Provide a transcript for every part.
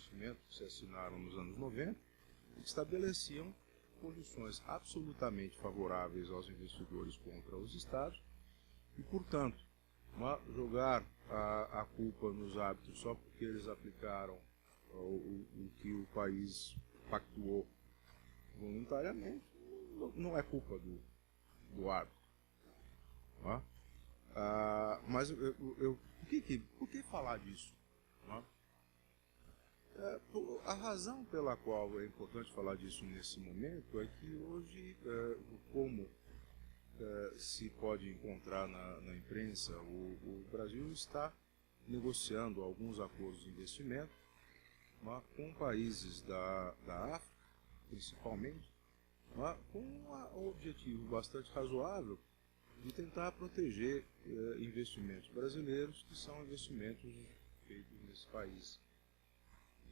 investimento que se assinaram nos anos 90 e que estabeleciam condições absolutamente favoráveis aos investidores contra os estados e, portanto, jogar a culpa nos árbitros só porque eles aplicaram o que o país pactuou voluntariamente não é culpa do árbitro. Mas por que falar disso? A razão pela qual é importante falar disso nesse momento é que hoje, como se pode encontrar na imprensa, o Brasil está negociando alguns acordos de investimento com países da África, principalmente, com um objetivo bastante razoável de tentar proteger investimentos brasileiros, que são investimentos feitos nesse país.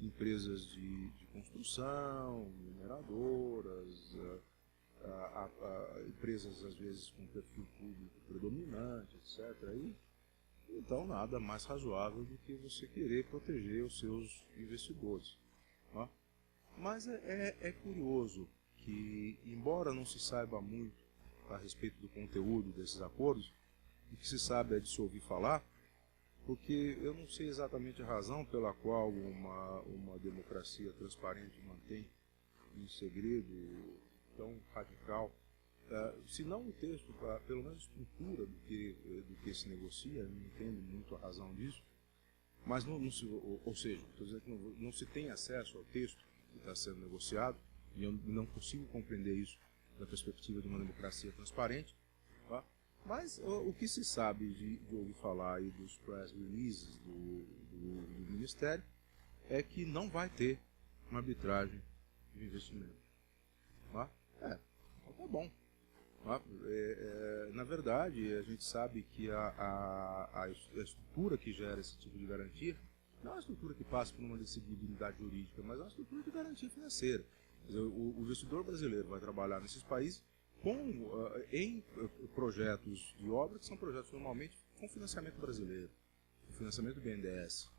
Empresas de construção, mineradoras, empresas às vezes com perfil público predominante, etc. Então nada mais razoável do que você querer proteger os seus investidores. Mas é curioso que, embora não se saiba muito a respeito do conteúdo desses acordos, o que se sabe é de se ouvir falar, porque eu não sei exatamente a razão pela qual uma democracia transparente mantém um segredo tão radical, se não o texto, pelo menos a estrutura do que se negocia. Eu não entendo muito a razão disso, mas ou seja, estou dizendo que não se tem acesso ao texto que está sendo negociado, e eu não consigo compreender isso da perspectiva de uma democracia transparente. Mas o que se sabe de ouvir falar aí dos press releases do Ministério é que não vai ter uma arbitragem de investimento. Então tá bom. Na verdade, a gente sabe que a estrutura que gera esse tipo de garantia não é uma estrutura que passa por uma decidibilidade jurídica, mas é uma estrutura de garantia financeira. Quer dizer, o investidor brasileiro vai trabalhar nesses países em projetos de obra que são projetos normalmente com financiamento brasileiro, com financiamento do BNDES.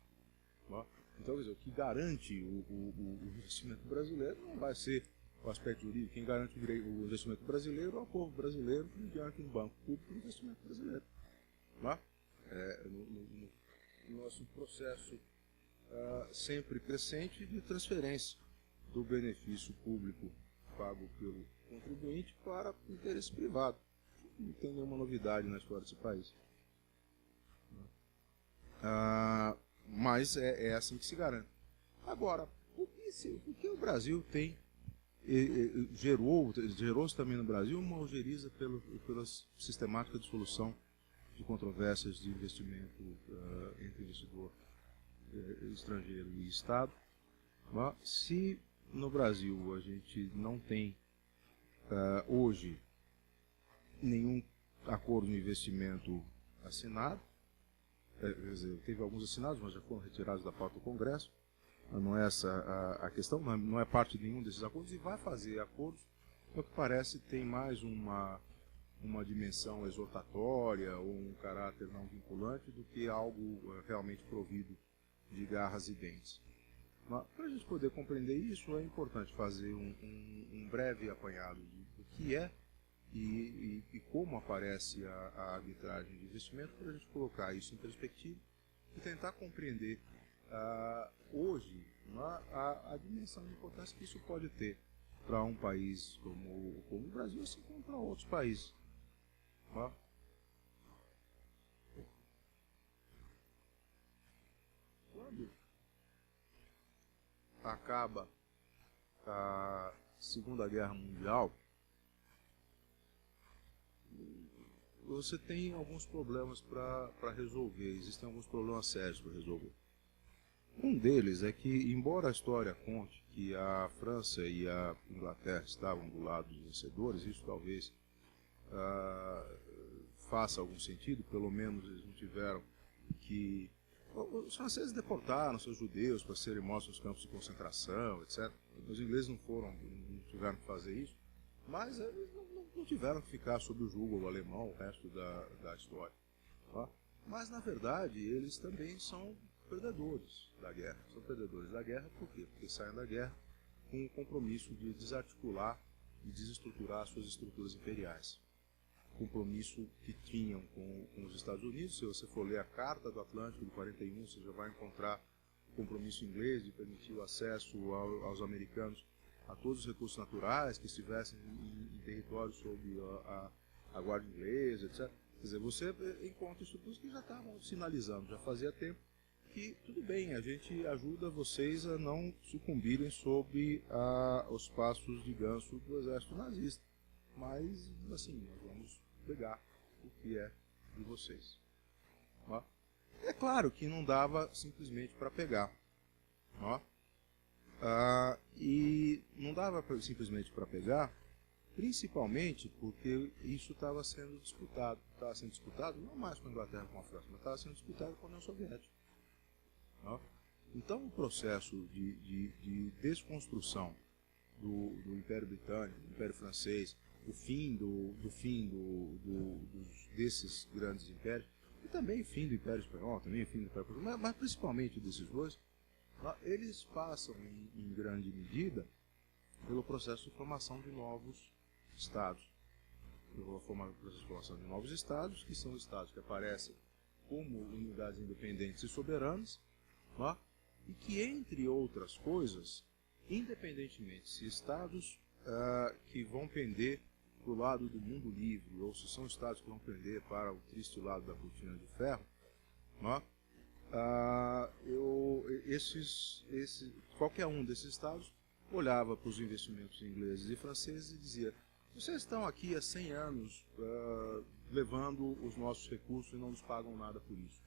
Então, quer dizer, o que garante o investimento brasileiro não vai ser o aspecto jurídico. Quem garante o investimento brasileiro é o povo brasileiro diante do Banco Público de Investimento Brasileiro. No nosso processo sempre crescente de transferência do benefício público pago pelo contribuinte para o interesse privado. Não tem nenhuma novidade na história desse país. Mas é assim que se garante. Agora, por que o Brasil tem gerou-se também no Brasil uma ojeriza pela sistemática dissolução de controvérsias de investimento entre investidor estrangeiro e Estado? Se no Brasil a gente não tem hoje nenhum acordo de investimento assinado, quer dizer, teve alguns assinados, mas já foram retirados da pauta do Congresso, não é essa a questão, não é parte de nenhum desses acordos, e vai fazer acordos, o que parece tem mais uma dimensão exortatória ou um caráter não vinculante do que algo realmente provido de garras e dentes. Para a gente poder compreender isso, é importante fazer um breve apanhado do que é e como aparece a arbitragem de investimento, para a gente colocar isso em perspectiva e tentar compreender hoje a dimensão de importância que isso pode ter para um país como o Brasil, assim como para outros países. Quando acaba a Segunda Guerra Mundial, você tem alguns problemas para resolver, existem alguns problemas sérios para resolver. Um deles é que, embora a história conte que a França e a Inglaterra estavam do lado dos vencedores, isso talvez faça algum sentido, pelo menos eles não tiveram que... Os franceses deportaram seus judeus para serem mortos nos campos de concentração, etc. Os ingleses não tiveram que fazer isso, mas eles não tiveram que ficar sob o jugo alemão o resto da história. Mas, na verdade, eles também são perdedores da guerra. São perdedores da guerra por quê? Porque saem da guerra com o compromisso de desarticular e desestruturar suas estruturas imperiais. Compromisso que tinham com os Estados Unidos. Se você for ler a Carta do Atlântico de 41, você já vai encontrar o compromisso inglês de permitir o acesso aos americanos a todos os recursos naturais que estivessem em território sob a guarda inglesa, etc. Quer dizer, você encontra estruturas que já estavam sinalizando, já fazia tempo que, tudo bem, a gente ajuda vocês a não sucumbirem sob os passos de ganso do exército nazista. Mas, assim, nós vamos pegar o que é de vocês. Ó. É claro que não dava simplesmente para pegar. Ó. E não dava simplesmente para pegar, principalmente porque isso estava sendo disputado. Estava sendo disputado não mais com a Inglaterra, com a França, mas estava sendo disputado com a União Soviética. Ó. Então o processo de desconstrução do Império Britânico, do Império Francês, o fim desses grandes impérios, e também o fim do Império Espanhol, também o fim do Império Português, mas principalmente desses dois, eles passam em grande medida pelo processo de formação de novos estados. Pelo processo de formação de novos estados, que são estados que aparecem como unidades independentes e soberanas, e que, entre outras coisas, independentemente se estados que vão pender para o lado do mundo livre, ou se são estados que vão pender para o triste lado da cortina de ferro, qualquer um desses estados olhava para os investimentos ingleses e franceses e dizia: vocês estão aqui há 100 anos levando os nossos recursos e não nos pagam nada por isso.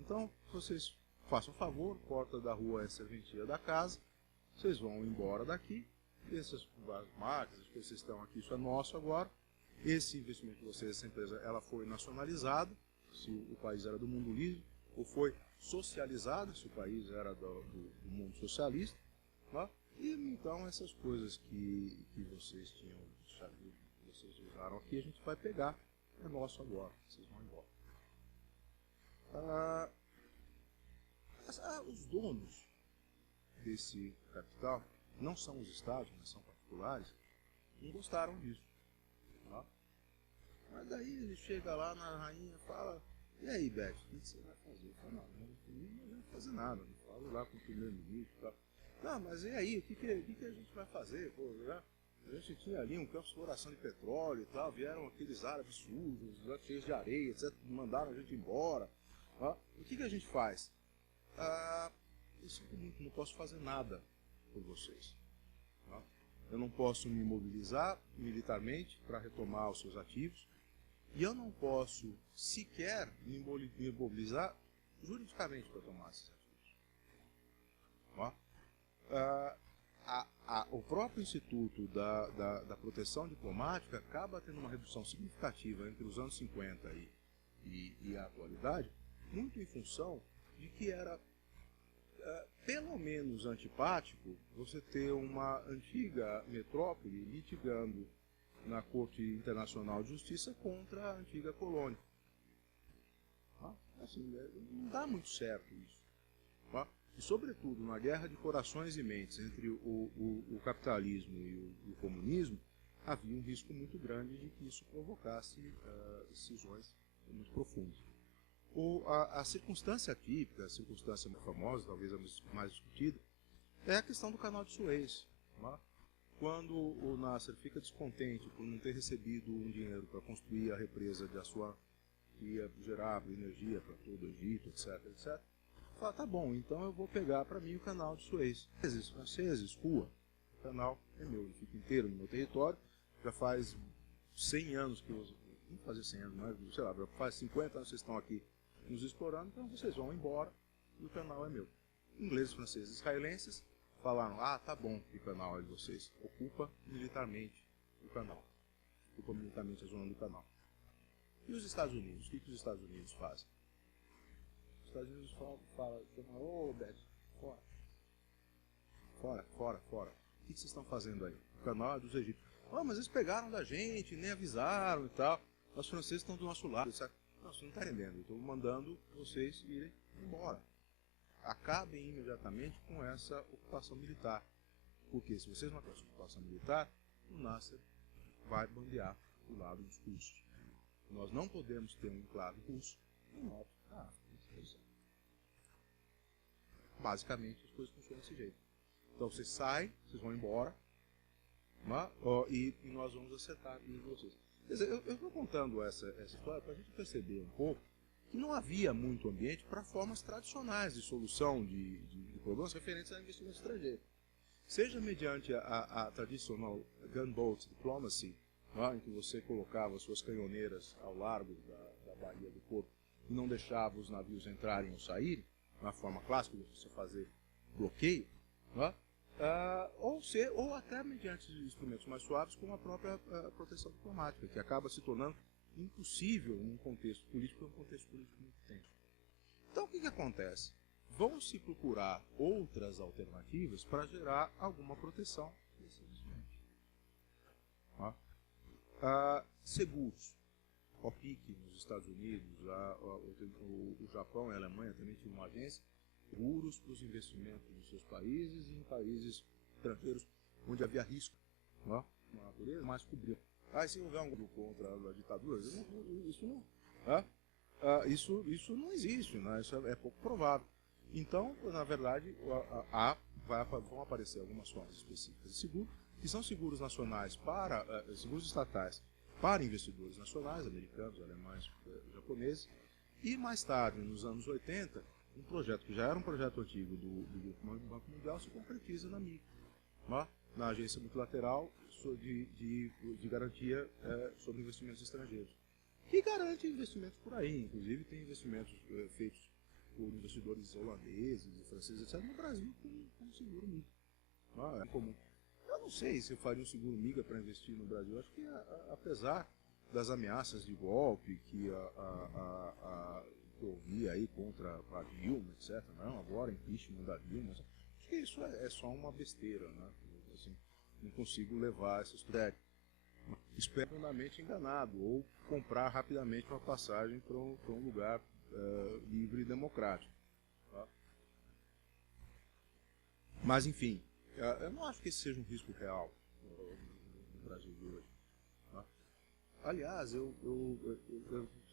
Então, vocês façam um favor, porta da rua é serventia da casa, vocês vão embora daqui, essas máquinas que vocês estão aqui, isso é nosso agora, esse investimento de vocês, essa empresa, ela foi nacionalizada, se o país era do mundo livre, ou foi socializada, se o país era do mundo socialista, e então essas coisas que vocês tinham, que vocês usaram aqui, a gente vai pegar, é nosso agora, vocês vão embora. Os donos desse capital não são os estados, mas são particulares, não gostaram disso. Mas daí ele chega lá na rainha e fala: e aí, Beth, o que você vai fazer? Eu falo: não vai fazer nada, não falo lá com o primeiro-ministro. Não, mas e aí, o que a gente vai fazer? Pô, a gente tinha ali um campo de exploração de petróleo e tal, vieram aqueles árabes sujos, cheios de areia, etc., mandaram a gente embora. O que a gente faz? Eu sinto muito, não posso fazer nada por vocês. Eu não posso me mobilizar militarmente para retomar os seus ativos, e eu não posso sequer me mobilizar juridicamente para tomar esses ativos. O próprio Instituto da Proteção Diplomática acaba tendo uma redução significativa entre os anos 50 e a atualidade, muito em função de que era pelo menos antipático você ter uma antiga metrópole litigando na Corte Internacional de Justiça contra a antiga colônia. Assim, não dá muito certo isso. E, sobretudo, na guerra de corações e mentes entre o capitalismo e o comunismo, havia um risco muito grande de que isso provocasse cisões muito profundas. A circunstância típica, a circunstância mais famosa, talvez a mais discutida, é a questão do canal de Suez. Quando o Nasser fica descontente por não ter recebido um dinheiro para construir a represa de Assuã, que ia gerar energia para todo o Egito, etc., fala: tá bom, então eu vou pegar para mim o canal de Suez. Franceses, rua, o canal é meu, ele fica inteiro no meu território, já faz 100 anos que eu... Não fazer 100 anos, mas sei lá, já faz 50 anos que vocês estão aqui nos explorando, então vocês vão embora e o canal é meu. Ingleses, franceses, israelenses falaram: tá bom, o canal é de vocês, ocupa militarmente o canal, ocupa militarmente a zona do canal. E os Estados Unidos? O que os Estados Unidos fazem? Os Estados Unidos falam: Beth, fora. O que vocês estão fazendo aí? O canal é dos egípcios. Mas eles pegaram da gente, nem avisaram e tal. Os franceses estão do nosso lado. Não, você não está entendendo. Eu estou mandando vocês irem embora. acabem imediatamente com essa ocupação militar. Porque se vocês matarem essa ocupação militar, o Nasser vai bandear do lado dos russos. Nós não podemos ter um enclave russo no norte da África. Basicamente, as coisas funcionam desse jeito. Então, vocês saem, vocês vão embora, e nós vamos acertar com vocês. Quer dizer, eu estou contando essa história para a gente perceber um pouco que não havia muito ambiente para formas tradicionais de solução de problemas referentes a investimento estrangeiro. Seja mediante a tradicional gunboat diplomacy, em que você colocava suas canhoneiras ao largo da Baía do Porto e não deixava os navios entrarem ou saírem, na forma clássica de você fazer bloqueio, ou até mediante instrumentos mais suaves, como a própria proteção diplomática, que acaba se tornando impossível num contexto político, muito tenso. Então, o que acontece? Vão se procurar outras alternativas para gerar alguma proteção desse investimento. Seguros. O PIC nos Estados Unidos, o Japão e a Alemanha também tinham uma agência, seguros para os investimentos nos seus países e em países estrangeiros onde havia risco na natureza, mas cobriam. Se houver um grupo contra a ditadura, isso não existe, né? Isso é pouco provável. Então, na verdade, vão aparecer algumas formas específicas de seguro, que são seguros nacionais seguros estatais para investidores nacionais, americanos, alemães, japoneses, e mais tarde, nos anos 80, um projeto que já era um projeto antigo do Banco Mundial se concretiza na MIC, na Agência Multilateral de Garantia sobre Investimentos Estrangeiros, que garante investimentos por aí, inclusive tem investimentos feitos por investidores holandeses e franceses, etc., no Brasil com seguro MIGA. É comum. Eu não sei se eu faria um seguro MIGA para investir no Brasil. Acho que, apesar das ameaças de golpe que eu ouvi aí contra a Dilma, etc., não, agora impeachment da Dilma, acho que isso é só uma besteira, né? Assim, não consigo levar essa história. Espero profundamente enganado, ou comprar rapidamente uma passagem para um lugar livre e democrático. Mas, enfim, eu não acho que esse seja um risco real no Brasil de hoje. Aliás, eu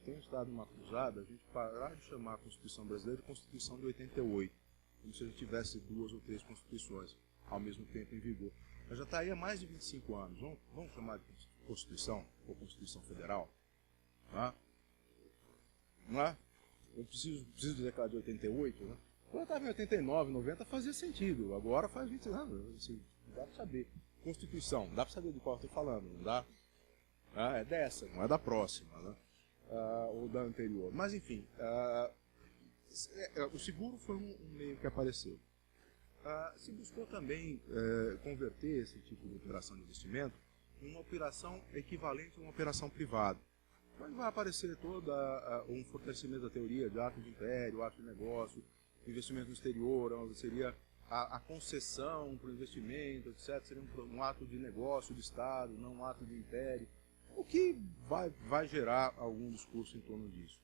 tenho estado numa cruzada a gente parar de chamar a Constituição brasileira de Constituição de 88, como se a gente tivesse 2 ou 3 constituições ao mesmo tempo em vigor. Mas já está aí há mais de 25 anos. Vamos chamar de Constituição ou Constituição Federal? Não é? Eu preciso dizer que ela é de 88, né? Quando eu estava em 89, 90 fazia sentido. Agora faz 20 anos. Assim, não dá para saber. Constituição, dá para saber do qual eu estou falando, não dá? É dessa, não é da próxima, né? Ou da anterior. Mas, enfim, o seguro foi um meio que apareceu. Se buscou também converter esse tipo de operação de investimento em uma operação equivalente a uma operação privada. Mas vai aparecer todo um fortalecimento da teoria de ato de império, ato de negócio, investimento no exterior, seria a concessão para o investimento, etc. Seria um ato de negócio do Estado, não um ato de império, o que vai gerar algum discurso em torno disso.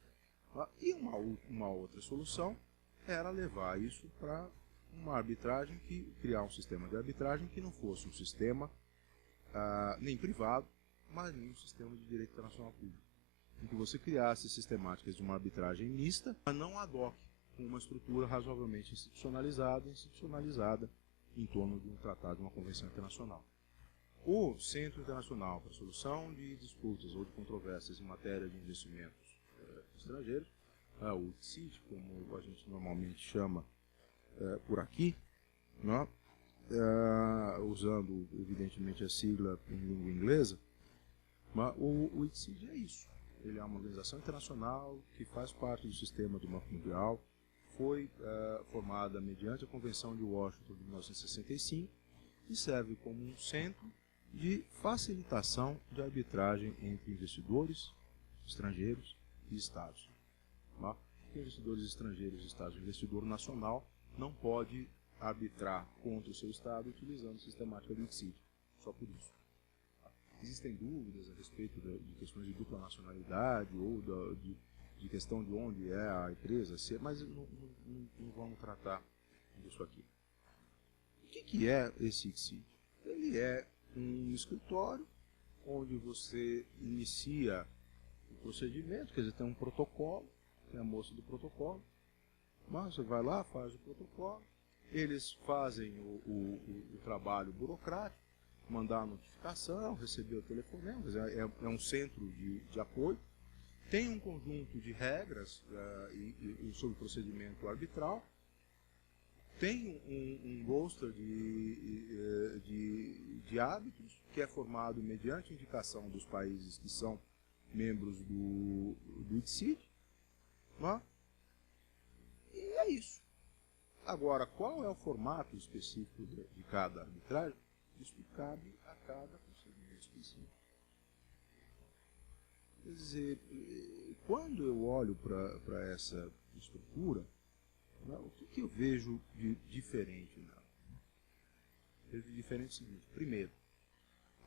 E uma outra solução era levar isso para uma arbitragem, criar um sistema de arbitragem que não fosse um sistema nem privado, mas nem um sistema de direito internacional público, em que você criasse sistemáticas de uma arbitragem mista, mas não ad hoc, com uma estrutura razoavelmente institucionalizada em torno de um tratado, de uma convenção internacional. O Centro Internacional para a Solução de Disputas ou de Controvérsias em Matéria de Investimentos Estrangeiros, o ICSID, como a gente normalmente chama por aqui, né? Usando evidentemente a sigla em língua inglesa, mas o ICSID é isso. Ele é uma organização internacional que faz parte do sistema do Banco Mundial, foi formada mediante a Convenção de Washington de 1965 e serve como um centro de facilitação de arbitragem entre investidores estrangeiros e Estados. Tá? Investidores estrangeiros e Estados, o investidor nacional não pode arbitrar contra o seu Estado utilizando a sistemática do ICSID, só por isso. Existem dúvidas a respeito de questões de dupla nacionalidade ou de questão de onde é a empresa, mas não vamos tratar disso aqui. O que é esse ICSID? Ele é um escritório onde você inicia o procedimento, quer dizer, tem um protocolo, tem a moça do protocolo, mas você vai lá, faz o protocolo, eles fazem o trabalho burocrático, mandar a notificação, receber o telefonema, é um centro de apoio, tem um conjunto de regras sobre o procedimento arbitral, tem um roster de árbitros, que é formado mediante indicação dos países que são membros do ICSID, né? E é isso. Agora, qual é o formato específico de cada arbitragem? Isso cabe a cada procedimento específico. Quer dizer, quando eu olho para essa estrutura, né, o que eu vejo de diferente nela? Vejo de diferente o seguinte: primeiro,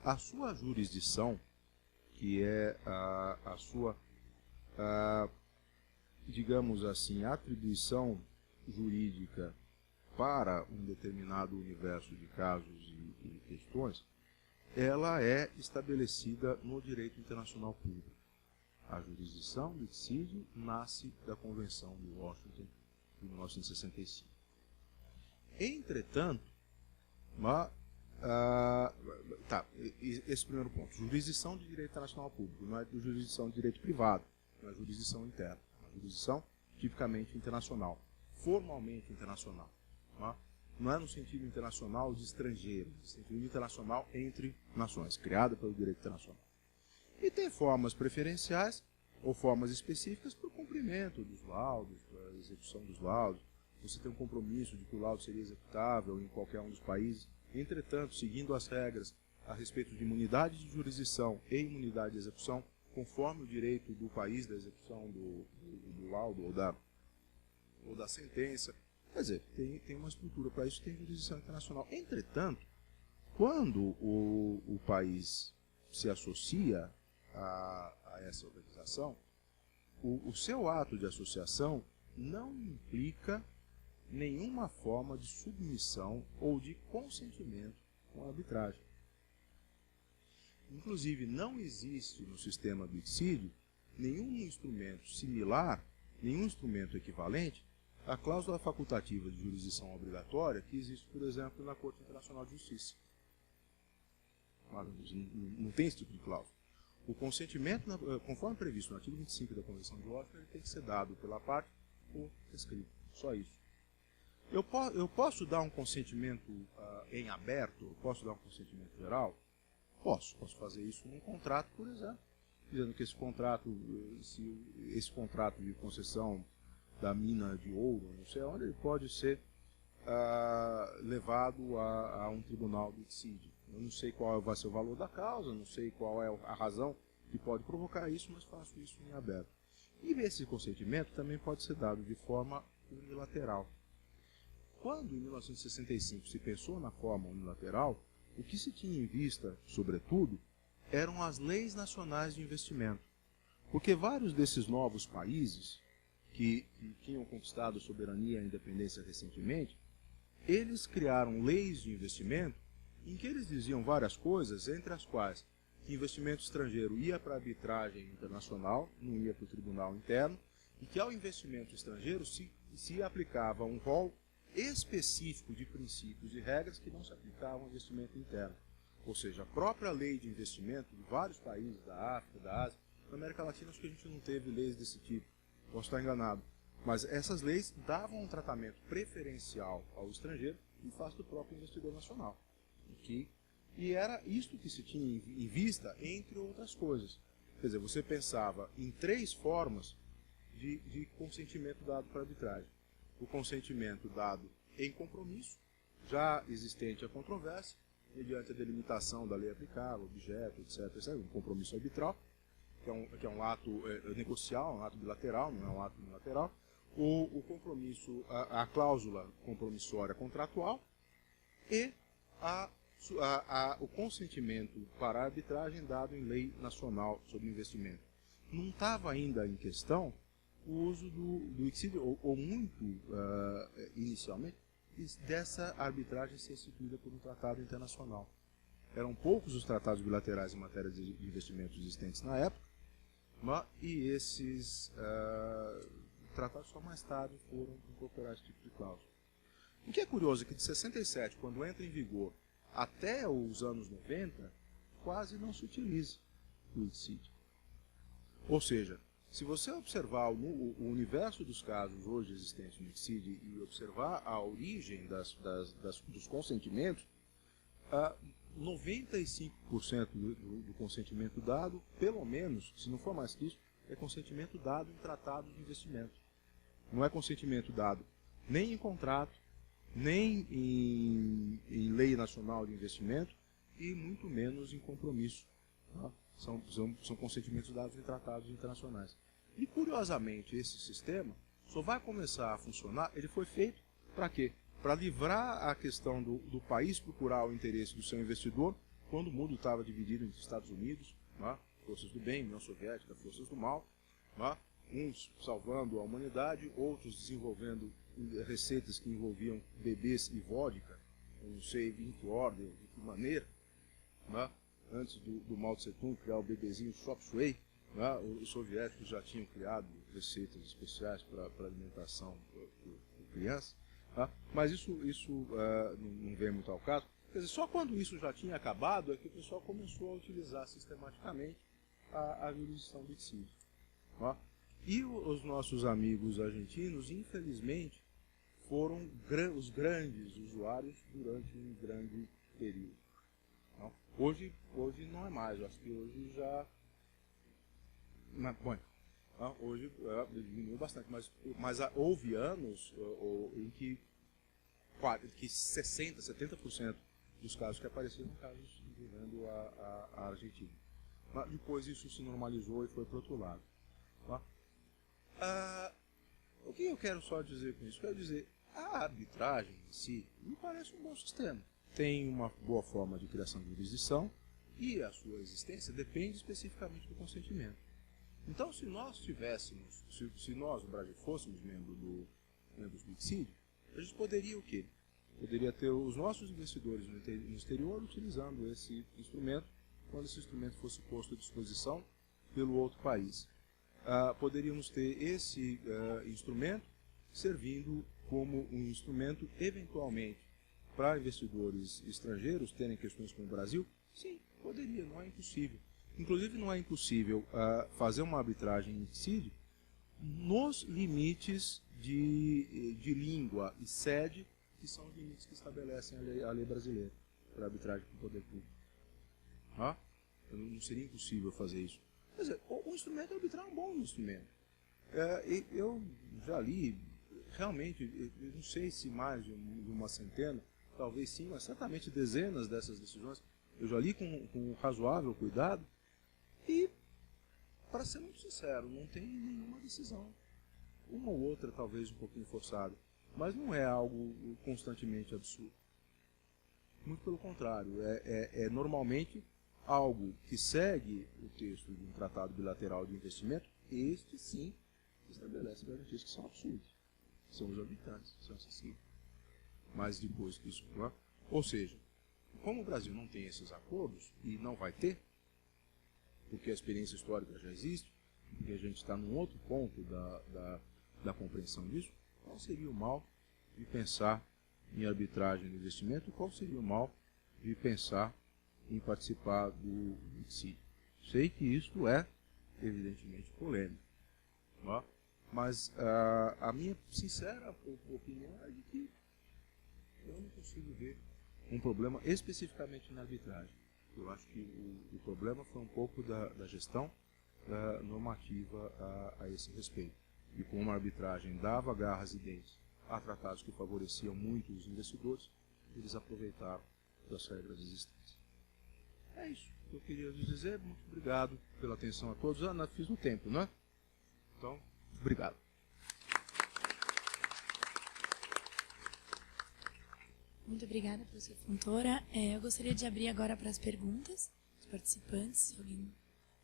a sua jurisdição, que é a sua, digamos assim, atribuição jurídica para um determinado universo de casos e questões, ela é estabelecida no direito internacional público. A jurisdição do ICSID nasce da Convenção de Washington de 1965. Entretanto, esse primeiro ponto, jurisdição de direito internacional público, não é jurisdição de direito privado, não é jurisdição interna, é uma jurisdição tipicamente internacional, formalmente internacional. Não é no sentido internacional de estrangeiro, no sentido internacional entre nações, criada pelo direito internacional. E tem formas preferenciais ou formas específicas para o cumprimento dos laudos, para a execução dos laudos. Você tem um compromisso de que o laudo seria executável em qualquer um dos países. Entretanto, seguindo as regras a respeito de imunidade de jurisdição e imunidade de execução, conforme o direito do país da execução do laudo ou da sentença. Quer dizer, tem uma estrutura para isso, tem jurisdição internacional. Entretanto, quando o país se associa a essa organização, o seu ato de associação não implica nenhuma forma de submissão ou de consentimento com a arbitragem. Inclusive, não existe no sistema do ICSID nenhum instrumento similar, nenhum instrumento equivalente à cláusula facultativa de jurisdição obrigatória que existe, por exemplo, na Corte Internacional de Justiça. Não tem esse tipo de cláusula. O consentimento, conforme previsto no artigo 25 da Convenção de Washington, ele tem que ser dado pela parte ou escrito. Só isso. Eu posso dar um consentimento em aberto? Eu posso dar um consentimento geral? Posso fazer isso num contrato, por exemplo, dizendo que esse contrato de concessão da mina de ouro, não sei onde, ele pode ser levado a um tribunal do ICSID. Eu não sei qual vai ser o valor da causa, não sei qual é a razão que pode provocar isso, mas faço isso em aberto. E esse consentimento também pode ser dado de forma unilateral. Quando, em 1965, se pensou na forma unilateral, o que se tinha em vista, sobretudo, eram as leis nacionais de investimento. Porque vários desses novos países, que tinham conquistado a soberania e a independência recentemente, eles criaram leis de investimento em que eles diziam várias coisas, entre as quais que investimento estrangeiro ia para a arbitragem internacional, não ia para o tribunal interno, e que ao investimento estrangeiro se aplicava um rol específico de princípios e regras que não se aplicavam ao investimento interno. Ou seja, a própria lei de investimento de vários países da África, da Ásia, na América Latina acho que a gente não teve leis desse tipo, posso estar enganado, mas essas leis davam um tratamento preferencial ao estrangeiro em face do próprio investidor nacional. E era isto que se tinha em vista, entre outras coisas. Quer dizer, você pensava em três formas de consentimento dado para a arbitragem. O consentimento dado em compromisso, já existente a controvérsia, mediante a delimitação da lei aplicável, objeto, etc. Um compromisso arbitral, que é um ato negocial, um ato bilateral, não é um ato unilateral. O compromisso, a cláusula compromissória contratual e o consentimento para a arbitragem dado em lei nacional sobre investimento. Não estava ainda em questão o uso do ICSID, ou muito inicialmente, dessa arbitragem ser instituída por um tratado internacional. Eram poucos os tratados bilaterais em matéria de investimentos existentes na época, e esses tratados só mais tarde foram incorporar esse tipo de cláusula. O que é curioso é que de 67, quando entra em vigor, até os anos 90, quase não se utiliza o ICSID. Ou seja, se você observar o universo dos casos hoje existentes no ICSID e observar a origem dos consentimentos, 95% do consentimento dado, pelo menos, se não for mais que isso, é consentimento dado em tratados de investimento. Não é consentimento dado nem em contrato, nem em lei nacional de investimento e muito menos em compromisso. Tá? São consentimentos dados em tratados internacionais. E, curiosamente, esse sistema só vai começar a funcionar, ele foi feito para quê? Para livrar a questão do país procurar o interesse do seu investidor, quando o mundo estava dividido entre Estados Unidos, forças do bem, União Soviética, forças do mal, uns salvando a humanidade, outros desenvolvendo receitas que envolviam bebês e vodka, não sei em que ordem, de que maneira, antes do Mao Tse Tung criar o bebezinho Chop Suey, os soviéticos já tinham criado receitas especiais para alimentação por crianças, mas isso não vem muito ao caso. Quer dizer, só quando isso já tinha acabado é que o pessoal começou a utilizar sistematicamente a jurisdição do ICSID. E os nossos amigos argentinos, infelizmente, foram os grandes usuários durante um grande período. Hoje não é mais, eu acho que hoje já... Bom, hoje diminuiu bastante, mas houve anos em que 60%, 70% dos casos que apareceram casos envolvendo a Argentina. Depois isso se normalizou e foi para o outro lado. O que eu quero só dizer com isso? Quero dizer, a arbitragem em si me parece um bom sistema. Tem uma boa forma de criação de jurisdição e a sua existência depende especificamente do consentimento. Então, se nós tivéssemos, se nós, o Brasil, fôssemos membros do ICSID, a gente poderia o quê? Poderia ter os nossos investidores no exterior utilizando esse instrumento, quando esse instrumento fosse posto à disposição pelo outro país. Poderíamos ter esse instrumento servindo como um instrumento, eventualmente, para investidores estrangeiros terem questões com o Brasil? Sim, poderia, não é impossível. Inclusive, não é impossível fazer uma arbitragem em ICSID nos limites de língua e sede, que são os limites que estabelecem a lei brasileira para arbitragem com o poder público. Não seria impossível fazer isso. Quer dizer, o instrumento arbitral é um bom instrumento. Eu já li, realmente, eu não sei se mais de uma centena, talvez sim, mas certamente dezenas dessas decisões, eu já li com razoável cuidado, e, para ser muito sincero, não tem nenhuma decisão. Uma ou outra, talvez, um pouquinho forçada, mas não é algo constantemente absurdo. Muito pelo contrário, é normalmente algo que segue o texto de um tratado bilateral de investimento, este sim estabelece garantias que são absurdas, são exorbitantes, são excessivas. Mas depois que isso... Ou seja, como o Brasil não tem esses acordos, e não vai ter, porque a experiência histórica já existe, e a gente está num outro ponto da compreensão disso, qual seria o mal de pensar em arbitragem de investimento, e qual seria o mal de pensar em participar do ICSID? Sei que isso é, evidentemente, polêmico, mas a minha sincera opinião é de que eu não consigo ver um problema especificamente na arbitragem. Eu acho que o problema foi um pouco da gestão normativa a esse respeito. E como a arbitragem dava garras e dentes a tratados que favoreciam muito os investidores, eles aproveitaram das regras existentes. É isso que eu queria lhes dizer. Muito obrigado pela atenção a todos. Fiz no tempo, né? Então, obrigado. Muito obrigada, professor Fontoura. Eu gostaria de abrir agora para as perguntas dos participantes. Se alguém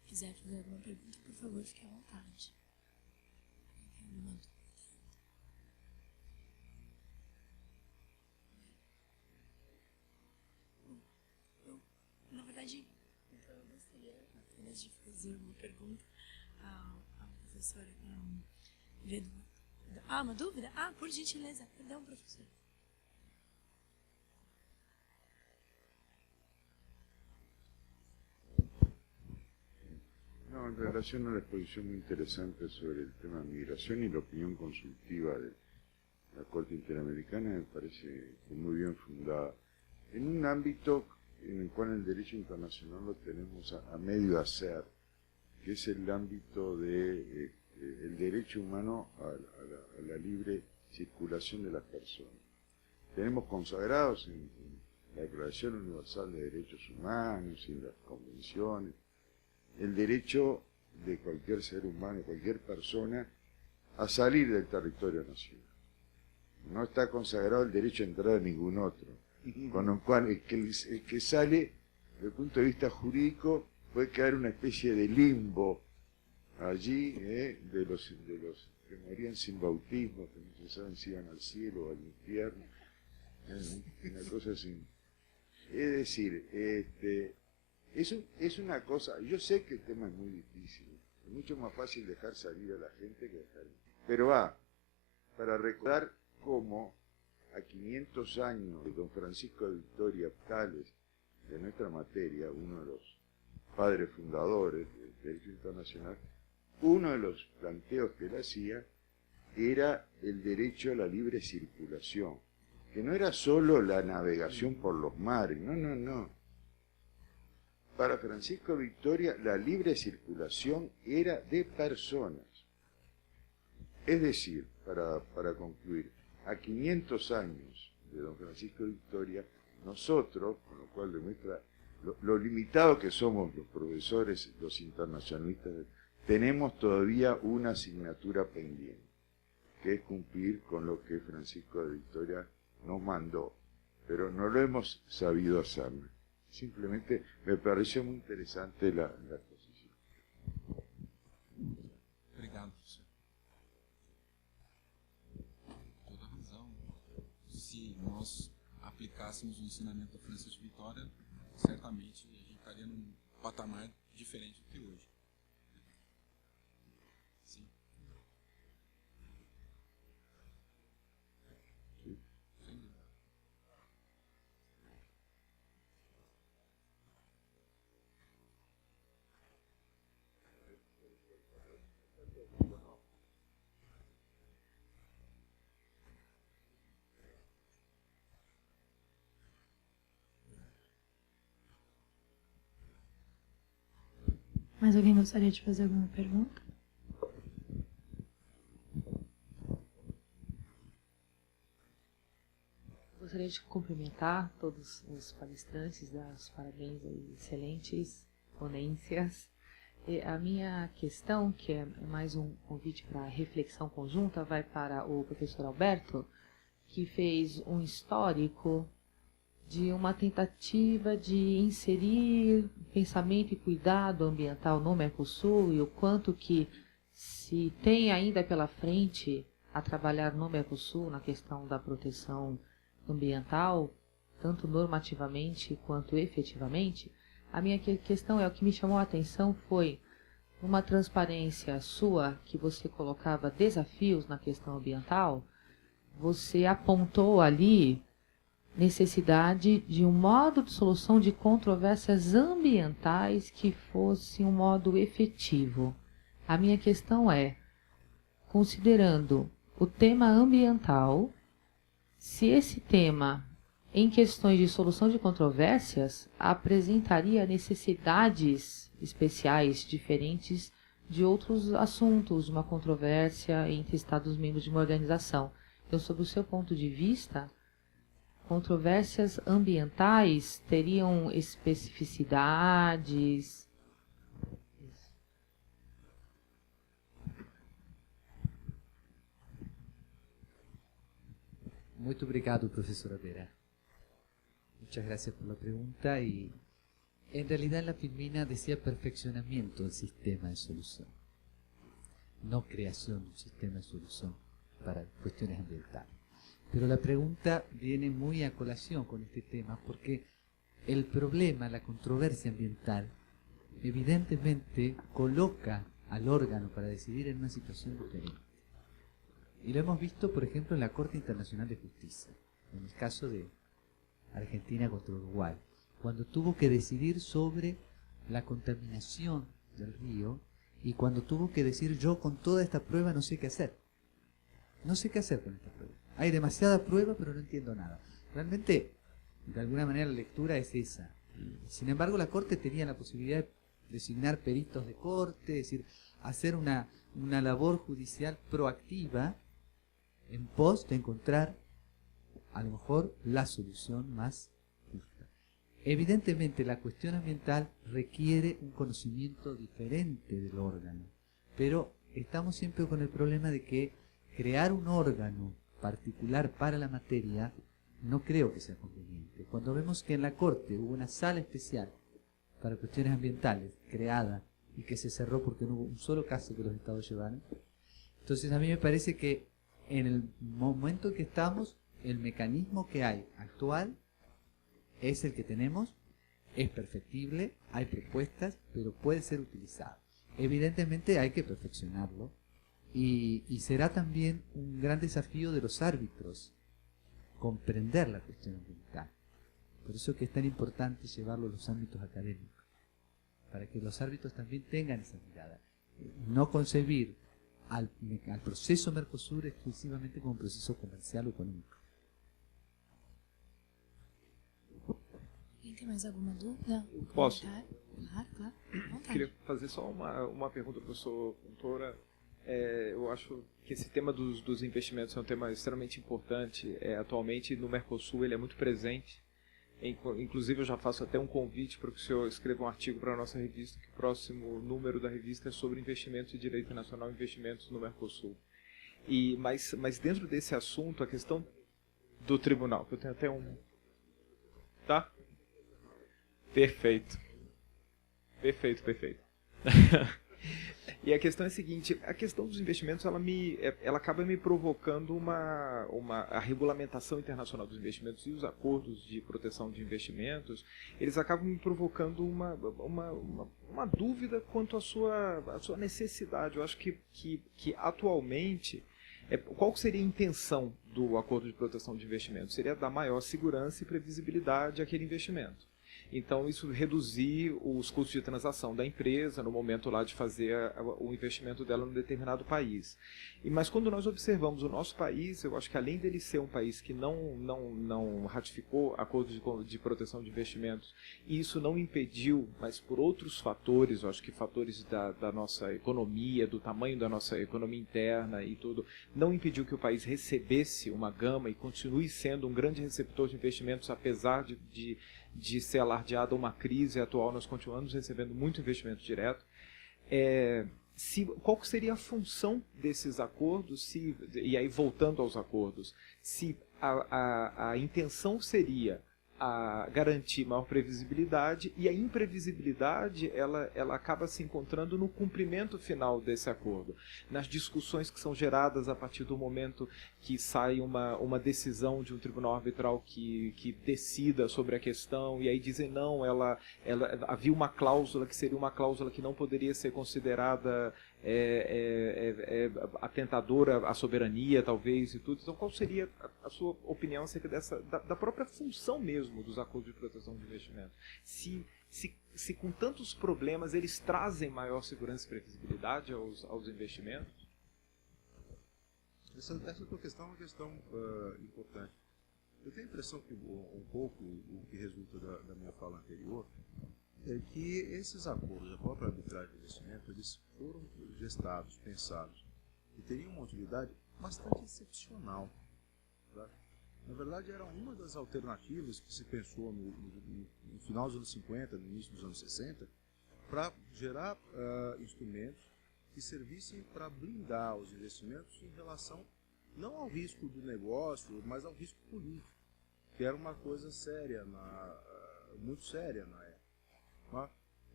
quiser fazer alguma pergunta, por favor, fique à vontade. Na verdade, então eu gostaria apenas de fazer uma pergunta à professora. Uma dúvida? Por gentileza. Perdão, professor. No, en relación a la exposición muy interesante sobre el tema de migración y la opinión consultiva de la Corte Interamericana, me parece que muy bien fundada. En un ámbito en el cual el derecho internacional lo tenemos a medio hacer, que es el ámbito de el derecho humano a la libre circulación de las personas. Tenemos consagrados en la Declaración Universal de Derechos Humanos y en las convenciones el derecho de cualquier ser humano, cualquier persona, a salir del territorio nacional. No está consagrado el derecho a entrar a ningún otro. Con lo cual, el que sale, desde el punto de vista jurídico, puede quedar una especie de limbo allí, de los que morían sin bautismo, que no se saben si iban al cielo o al infierno, una cosa así. Es decir, es una cosa, yo sé que el tema es muy difícil, es mucho más fácil dejar salir a la gente que dejar. Pero para recordar cómo a 500 años de don Francisco de Vitoria Tales, de nuestra materia, uno de los padres fundadores del derecho internacional, uno de los planteos que él hacía era el derecho a la libre circulación, que no era solo la navegación por los mares, no. Para Francisco de Vitoria, la libre circulación era de personas. Es decir, para concluir, a 500 años de don Francisco de Vitoria, nosotros, con lo cual demuestra lo limitado que somos los profesores, los internacionalistas, tenemos todavía una asignatura pendiente, que es cumplir con lo que Francisco de Vitoria nos mandó, pero no lo hemos sabido hacer. Simplemente me pareció muy interesante la exposición. Obrigado, professor. Toda razão. Se nós aplicássemos o ensinamento do Francisco de Vitória, certamente a gente estaria num patamar diferente do que hoje. Sim. Sí. Sem dúvida. Mais alguém gostaria de fazer alguma pergunta? Gostaria de cumprimentar todos os palestrantes, dar os parabéns aí, excelentes ponências. E a minha questão, que é mais um convite para reflexão conjunta, vai para o professor Alberto, que fez um histórico de uma tentativa de inserir pensamento e cuidado ambiental no Mercosul e o quanto que se tem ainda pela frente a trabalhar no Mercosul na questão da proteção ambiental, tanto normativamente quanto efetivamente. A minha questão é, o que me chamou a atenção foi uma transparência sua, que você colocava desafios na questão ambiental, você apontou ali necessidade de um modo de solução de controvérsias ambientais que fosse um modo efetivo. A minha questão é, considerando o tema ambiental, se esse tema, em questões de solução de controvérsias, apresentaria necessidades especiais diferentes de outros assuntos, de uma controvérsia entre Estados-membros de uma organização. Então, sob o seu ponto de vista, controvérsias ambientais teriam especificidades? Muito obrigado, profesora Vera. Muchas gracias por la pregunta y en realidad la primera decía perfeccionamiento del sistema de solución. no creación de un sistema de solución para cuestiones ambientales. Pero la pregunta viene muy a colación con este tema, porque el problema, la controversia ambiental, evidentemente coloca al órgano para decidir en una situación diferente. Y lo hemos visto, por ejemplo, en la Corte Internacional de Justicia, en el caso de Argentina contra Uruguay, cuando tuvo que decidir sobre la contaminación del río y cuando tuvo que decir: yo con toda esta prueba no sé qué hacer. No sé qué hacer con esta prueba. Hay demasiada prueba, pero no entiendo nada. Realmente, de alguna manera, la lectura es esa. Sin embargo, la Corte tenía la posibilidad de designar peritos de corte, es decir, hacer una labor judicial proactiva en pos de encontrar a lo mejor la solución más justa. Evidentemente la cuestión ambiental requiere un conocimiento diferente del órgano, pero estamos siempre con el problema de que crear un órgano particular para la materia no creo que sea conveniente. Cuando vemos que en la Corte hubo una sala especial para cuestiones ambientales creada y que se cerró porque no hubo un solo caso que los estados llevaran, entonces a mí me parece que en el momento en que estamos, el mecanismo que hay actual es el que tenemos, es perfectible, hay propuestas, pero puede ser utilizado. Evidentemente hay que perfeccionarlo y será también un gran desafío de los árbitros comprender la cuestión ambiental. Por eso que es tan importante llevarlo a los ámbitos académicos, para que los árbitros también tengan esa mirada. No concebir al proceso Mercosur exclusivamente como un proceso comercial o económico. Alguém tem mais alguma dúvida? Posso? Comentário? Claro, claro. À vontade. Queria fazer só uma pergunta, professor Fontoura. Eu acho que esse tema dos investimentos é um tema extremamente importante. Atualmente, no Mercosul, ele é muito presente. Inclusive, eu já faço até um convite para que o senhor escreva um artigo para a nossa revista, que o próximo número da revista é sobre investimentos e direito internacional, investimentos no Mercosul. Mas dentro desse assunto, a questão do tribunal, que eu tenho até um... Tá? Perfeito. Perfeito, perfeito. E a questão é a seguinte: a questão dos investimentos ela acaba me provocando a regulamentação internacional dos investimentos e os acordos de proteção de investimentos, eles acabam me provocando uma dúvida quanto à sua necessidade. Eu acho que atualmente, qual seria a intenção do acordo de proteção de investimentos? Seria dar maior segurança e previsibilidade àquele investimento. Então, isso reduzir os custos de transação da empresa no momento lá de fazer o investimento dela num determinado país. Mas quando nós observamos o nosso país, eu acho que além dele ser um país que não ratificou acordos de proteção de investimentos, e isso não impediu, mas por outros fatores, eu acho que fatores da nossa economia, do tamanho da nossa economia interna e tudo, não impediu que o país recebesse uma gama e continue sendo um grande receptor de investimentos, apesar de ser alardeada uma crise atual, nós continuamos recebendo muito investimento direto. Qual seria a função desses acordos, e aí voltando aos acordos, se a intenção seria garantir maior previsibilidade, e a imprevisibilidade ela acaba se encontrando no cumprimento final desse acordo, nas discussões que são geradas a partir do momento que sai uma decisão de um tribunal arbitral que decida sobre a questão, e aí dizem não, havia uma cláusula que seria uma cláusula que não poderia ser considerada atentadora à soberania, talvez, e tudo. Então, qual seria a sua opinião acerca da própria função mesmo dos acordos de proteção de investimento? Se com tantos problemas eles trazem maior segurança e previsibilidade aos investimentos? Essa tua questão é uma questão importante. Eu tenho a impressão que um pouco o que resulta da minha fala anterior é que esses acordos, a própria arbitragem de investimento, eles foram gestados, pensados, e teriam uma utilidade bastante excepcional. Tá? Na verdade, era uma das alternativas que se pensou no final dos anos 50, no início dos anos 60, para gerar instrumentos que servissem para blindar os investimentos em relação não ao risco do negócio, mas ao risco político, que era uma coisa séria, muito séria na época. Mas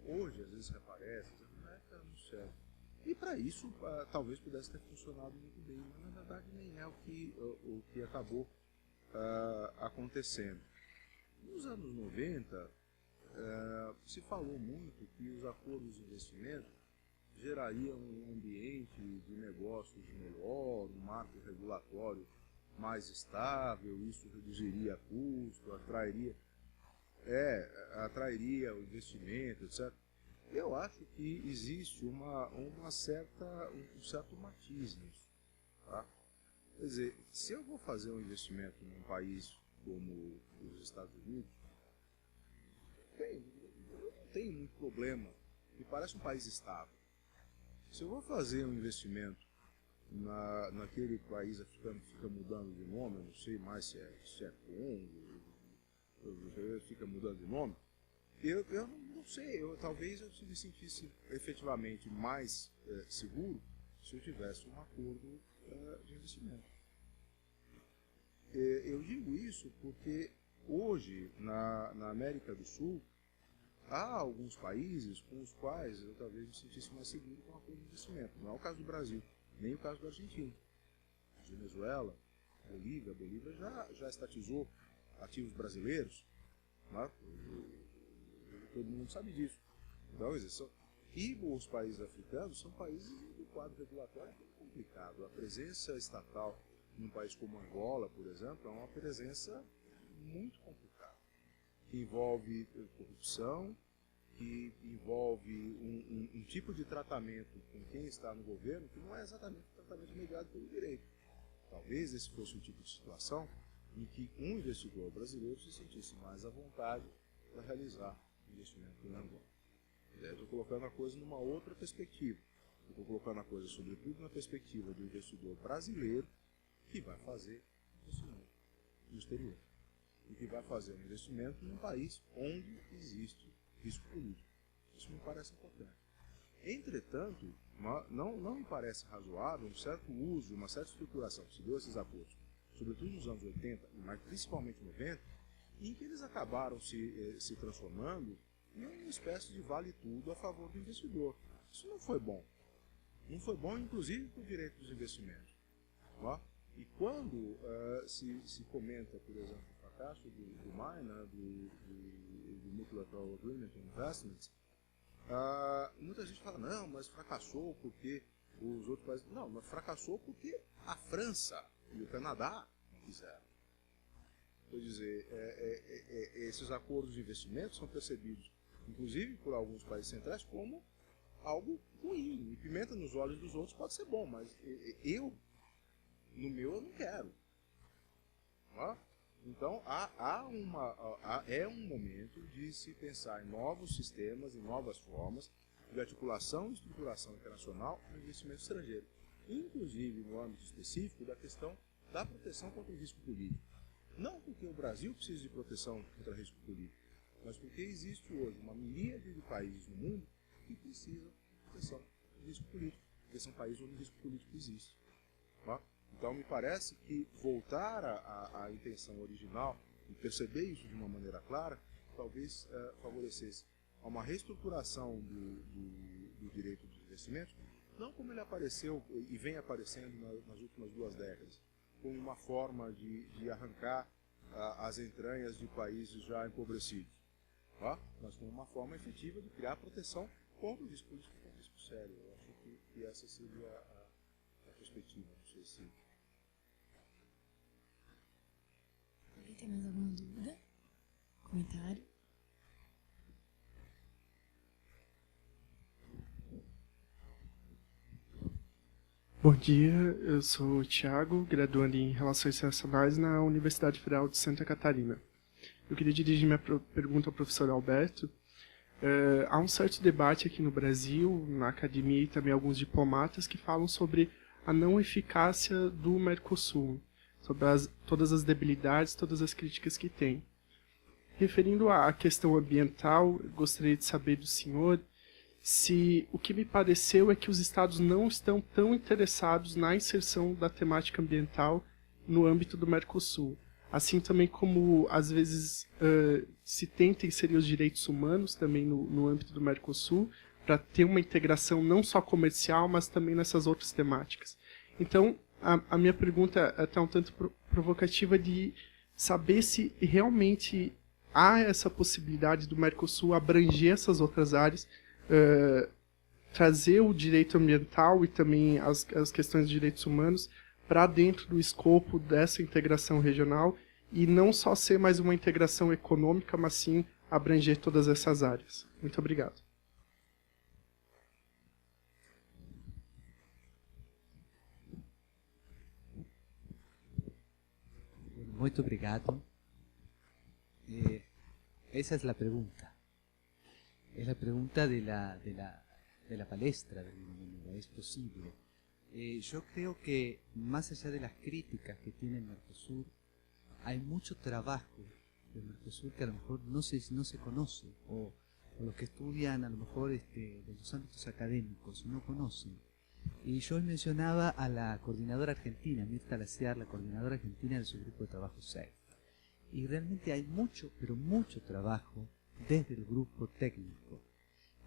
hoje, às vezes reaparece, na época era muito sério. E para isso, talvez pudesse ter funcionado muito bem, mas na verdade nem é o que acabou acontecendo. Nos anos 90, se falou muito que os acordos de investimento gerariam um ambiente de negócios melhor, um marco regulatório mais estável, isso reduziria custo, atrairia o investimento, etc. Eu acho que existe um certo matiz nisso. Tá? Quer dizer, se eu vou fazer um investimento num país como os Estados Unidos, não tem muito problema, me parece um país estável. Se eu vou fazer um investimento naquele país africano que fica mudando de nome, eu não sei mais se é Congo, fica mudando de nome, eu não sei, talvez eu me sentisse efetivamente mais seguro se eu tivesse um acordo de investimento. Eu digo isso porque hoje, na América do Sul, há alguns países com os quais eu talvez me sentisse mais seguro com o acordo de investimento. Não é o caso do Brasil, nem o caso da Argentina. Venezuela, Bolívia, já estatizou ativos brasileiros, né? Todo mundo sabe disso. Então, e os países africanos são países do quadro regulatório muito complicado. A presença estatal num país como Angola, por exemplo, é uma presença muito complicada, que envolve corrupção, que envolve um tipo de tratamento com quem está no governo que não é exatamente o tratamento mediado pelo direito. Talvez esse fosse um tipo de situação em que um investidor brasileiro se sentisse mais à vontade para realizar investimento em Angola. Estou colocando a coisa numa outra perspectiva. Estou colocando a coisa, sobretudo, na perspectiva do investidor brasileiro que vai fazer investimento no exterior. E que vai fazer um investimento num país onde existe risco político. Isso me parece importante. Entretanto, não me parece razoável um certo uso, uma certa estruturação que se deu a esses acordos, sobretudo nos anos 80, mas principalmente 90, em que eles acabaram se transformando em uma espécie de vale-tudo a favor do investidor. Isso não foi bom. Não foi bom, inclusive, para o direito dos investimentos. Ó? E quando se comenta, por exemplo, o fracasso do MAI, né, do Multilateral Agreement on Investments, muita gente fala, não, mas fracassou porque os outros países... Não, mas fracassou porque a França e o Canadá não quiseram. Quer dizer, esses acordos de investimento são percebidos, inclusive por alguns países centrais, como algo ruim. E pimenta nos olhos dos outros pode ser bom, mas no meu eu não quero. Então, é um momento de se pensar em novos sistemas, em novas formas de articulação e estruturação internacional no investimento estrangeiro, inclusive no âmbito específico da questão da proteção contra o risco político. Não porque o Brasil precisa de proteção contra risco político, mas porque existe hoje uma miríade de países no mundo que precisam de proteção contra risco político, porque são países onde o risco político existe. Então, me parece que voltar à intenção original e perceber isso de uma maneira clara, talvez favorecesse a uma reestruturação do direito dos investimentos, não como ele apareceu e vem aparecendo nas últimas 2 décadas, como uma forma de arrancar as entranhas de países já empobrecidos, mas como uma forma efetiva de criar proteção contra o risco político e contra o risco sério. Eu acho que essa seria a perspectiva. Não sei se... Alguém tem mais alguma dúvida? Comentário? Bom dia, eu sou o Thiago, graduando em Relações Internacionais na Universidade Federal de Santa Catarina. Eu queria dirigir minha pergunta ao professor Alberto. Há um certo debate aqui no Brasil, na academia e também alguns diplomatas que falam sobre a não eficácia do Mercosul, sobre todas as debilidades, todas as críticas que tem. Referindo à questão ambiental, eu gostaria de saber do senhor se o que me pareceu é que os Estados não estão tão interessados na inserção da temática ambiental no âmbito do Mercosul. Assim também como, às vezes, se tenta inserir os direitos humanos também no âmbito do Mercosul, ter uma integração não só comercial, mas também nessas outras temáticas. Então, a minha pergunta é até um tanto provocativa de saber se realmente há essa possibilidade do Mercosul abranger essas outras áreas, trazer o direito ambiental e também as questões de direitos humanos para dentro do escopo dessa integração regional e não só ser mais uma integração econômica, mas sim abranger todas essas áreas. Muito obrigado. Muito obrigado. Esa es la pregunta. Es la pregunta de la palestra del Bienvenido. ¿Es posible? Yo creo que más allá de las críticas que tiene el Mercosur, hay mucho trabajo del Mercosur que a lo mejor no se conoce, o los que estudian a lo mejor de los ámbitos académicos no conocen. Y yo mencionaba a la coordinadora argentina, Mirta Laciar, la coordinadora argentina de su grupo de trabajo SEC. Y realmente hay mucho, pero mucho trabajo desde el grupo técnico.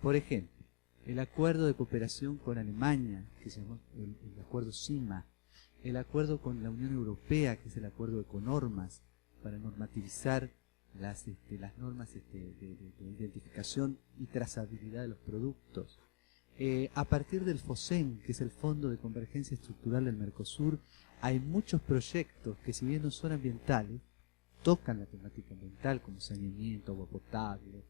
Por ejemplo, el acuerdo de cooperación con Alemania, que se llamó el acuerdo CIMA, el acuerdo con la Unión Europea, que es el acuerdo de Econormas, para normativizar las normas de identificación y trazabilidad de los productos. A partir del FOSEM, que es el Fondo de Convergencia Estructural del Mercosur, hay muchos proyectos que, si bien no son ambientales, tocan la temática ambiental, como saneamiento, agua potable.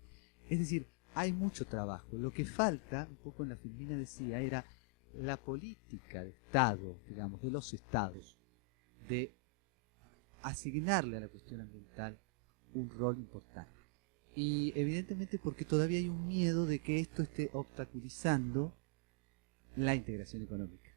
Es decir, hay mucho trabajo. Lo que falta, un poco en la Filmina decía, era la política de Estado, digamos, de los Estados, de asignarle a la cuestión ambiental un rol importante. Y evidentemente porque todavía hay un miedo de que esto esté obstaculizando la integración económica.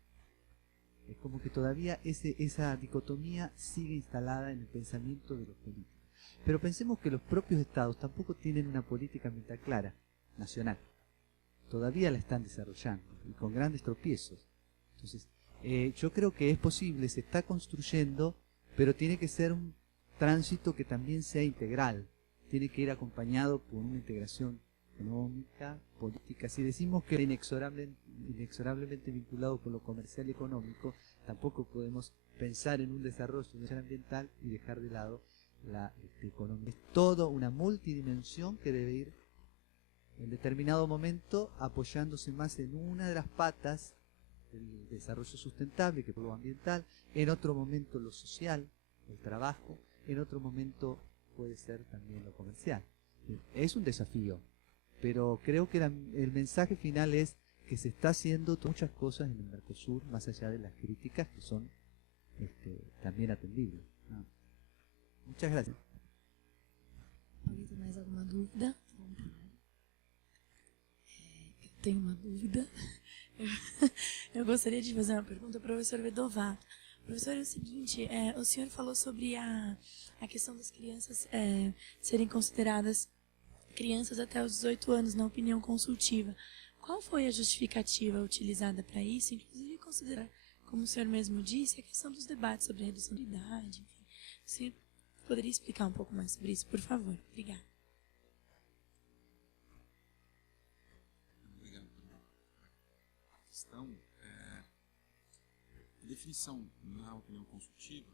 Es como que todavía esa dicotomía sigue instalada en el pensamiento de los políticos. Pero pensemos que los propios estados tampoco tienen una política ambiental clara, nacional. Todavía la están desarrollando y con grandes tropiezos. Entonces, yo creo que es posible, se está construyendo, pero tiene que ser un tránsito que también sea integral. Tiene que ir acompañado por una integración económica, política. Si decimos que inexorablemente vinculado con lo comercial y económico, tampoco podemos pensar en un desarrollo ambiental y dejar de lado la economía. Es toda una multidimensión que debe ir en determinado momento apoyándose más en una de las patas del desarrollo sustentable, que es lo ambiental, en otro momento lo social, el trabajo, en otro momento puede ser también lo comercial. Es un desafío, pero creo que el mensaje final es que se está haciendo muchas cosas en el Mercosur, más allá de las críticas que son también atendibles. Muchas gracias. Alguém tem mais alguma dúvida? Eu tenho uma dúvida. Eu gostaria de fazer uma pergunta ao professor Vedovato. Professor, é o seguinte, o senhor falou sobre a questão das crianças serem consideradas crianças até os 18 anos na opinião consultiva. Qual foi a justificativa utilizada para isso? Inclusive considerar, como o senhor mesmo disse, a questão dos debates sobre a redução de idade. Enfim. O senhor poderia explicar um pouco mais sobre isso, por favor? Obrigada. Obrigado. A questão a definição na opinião consultiva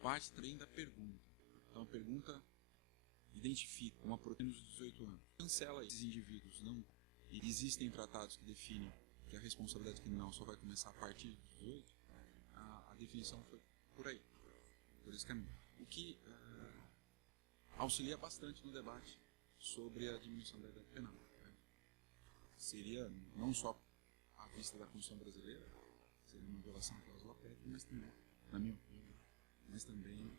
parte também da pergunta. Então a pergunta identifica uma proteína de 18 anos. Cancela esses indivíduos. Não existem tratados que definem que a responsabilidade criminal só vai começar a partir dos 18. A definição foi por aí, por esse caminho. O que auxilia bastante no debate sobre a diminuição da idade penal. Seria não só à vista da Constituição brasileira, seria uma violação da cláusula PEC, mas também, na minha opinião, mas também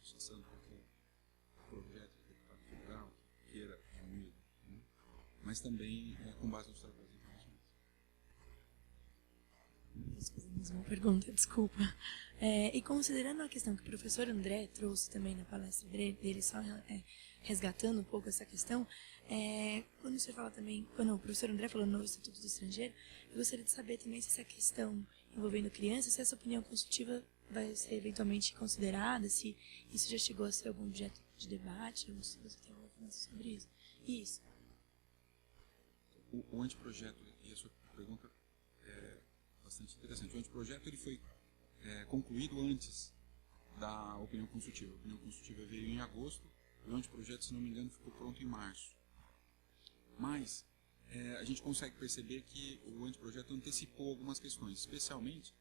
associando qualquer projeto de deputado federal que queira diminuir, né? Mas também com base nos tratados internacionais. Posso fazer mais uma pergunta, desculpa. E considerando a questão que o professor André trouxe também na palestra dele, só resgatando um pouco essa questão, quando o senhor fala também, quando o professor André falou no novo Estatuto do Estrangeiro, eu gostaria de saber também se essa questão envolvendo crianças, se essa opinião consultiva vai ser eventualmente considerada, se isso já chegou a ser algum objeto de debate, ou se você tem alguma informação sobre isso. Isso. o anteprojeto, e a sua pergunta é bastante interessante, o anteprojeto ele foi concluído antes da opinião consultiva. A opinião consultiva veio em agosto, o anteprojeto, se não me engano, ficou pronto em março. Mas a gente consegue perceber que o anteprojeto antecipou algumas questões, especialmente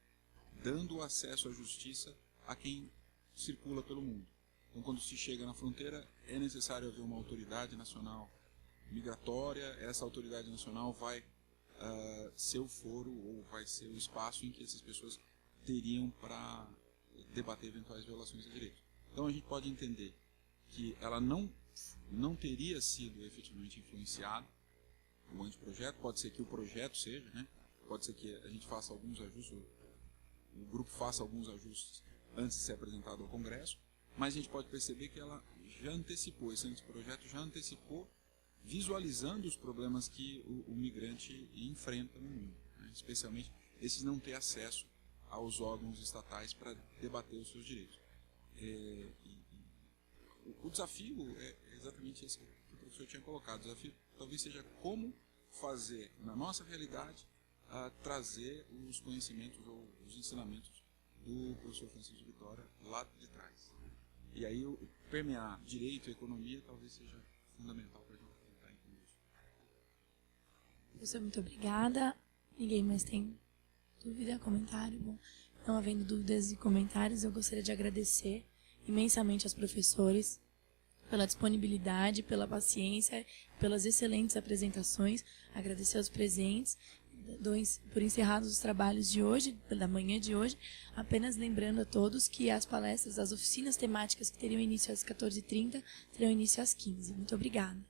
dando acesso à justiça a quem circula pelo mundo. Então, quando se chega na fronteira, é necessário haver uma autoridade nacional migratória. Essa autoridade nacional vai ser o foro ou vai ser o espaço em que essas pessoas teriam para debater eventuais violações de direitos. Então, a gente pode entender que ela não teria sido efetivamente influenciada, o anteprojeto. Pode ser que o projeto seja, né? Pode ser que a gente faça alguns ajustes, o grupo faça alguns ajustes antes de ser apresentado ao Congresso, mas a gente pode perceber que ela já antecipou, esse anteprojeto já antecipou, visualizando os problemas que o migrante enfrenta no mundo, né? Especialmente esses não ter acesso aos órgãos estatais para debater os seus direitos. O desafio é exatamente esse que o professor tinha colocado. O desafio talvez seja como fazer, na nossa realidade, trazer os conhecimentos ou os ensinamentos do professor Francisco Vitória lá de trás. E aí permear direito e economia talvez seja fundamental para a gente tentar entender isso. Professor, muito obrigada. Ninguém mais tem dúvida, comentário? Bom, não havendo dúvidas e comentários, eu gostaria de agradecer imensamente aos professores pela disponibilidade, pela paciência, pelas excelentes apresentações. Agradecer aos presentes, por encerrados os trabalhos de hoje, da manhã de hoje, apenas lembrando a todos que as palestras, as oficinas temáticas que teriam início às 14h30, terão início às 15h. Muito obrigada.